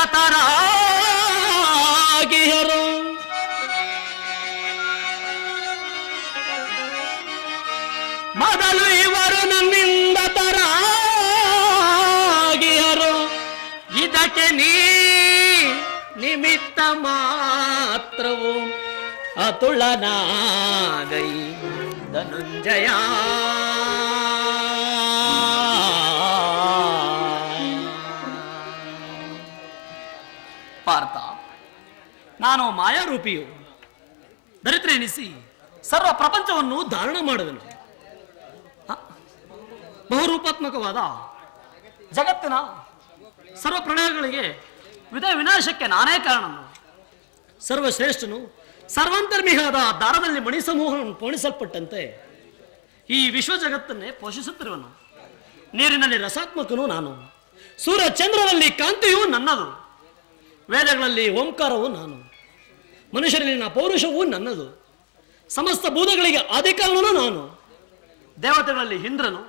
ನಿಂದತರಾಗಿಹರು. ಮೊದಲು ಇವರು ನಿಂದತರಾಗಿಹರು. ಇದಕ್ಕೆ ನಿಮಿತ್ತ ಮಾತ್ರವು ಅತುಳನಾಗೈ ಧನುಂಜಯ. ಪಾರ್ಥ, ನಾನು ಮಾಯಾರೂಪಿಯು ದರಿದ್ರ ಎನಿಸಿ ಸರ್ವ ಪ್ರಪಂಚವನ್ನು ಧಾರಣ ಮಾಡುವೆನು. ಬಹುರೂಪಾತ್ಮಕವಾದ ಜಗತ್ತಿನ ಸರ್ವ ಪ್ರಣಯಗಳಿಗೆ ವಿನಾಶಕ್ಕೆ ನಾನೇ ಕಾರಣನು. ಸರ್ವಶ್ರೇಷ್ಠನು ಸರ್ವಾಂತರ್ಮಿಯಾದ ದಾರದಲ್ಲಿ ಮಣಿ ಸಮೂಹವನ್ನು ಪೋಣಿಸಲ್ಪಟ್ಟಂತೆ ಈ ವಿಶ್ವ ಜಗತ್ತನ್ನೇ ಪೋಷಿಸುತ್ತಿರುವನು. ನೀರಿನಲ್ಲಿ ರಸಾತ್ಮಕನು ನಾನು, ಸೂರ್ಯ ಚಂದ್ರನಲ್ಲಿ ಕಾಂತಿಯೂ ನನ್ನದು, ವೇದಗಳಲ್ಲಿ ಓಂಕಾರವು ನಾನು, ಮನುಷ್ಯರಲ್ಲಿನ ಪೌರುಷವೂ ನನ್ನದು, ಸಮಸ್ತ ಭೂತಗಳಿಗೆ ಆದಿಕಾರಣನು ನಾನು, ದೇವತೆಗಳಲ್ಲಿ ಇಂದ್ರನು,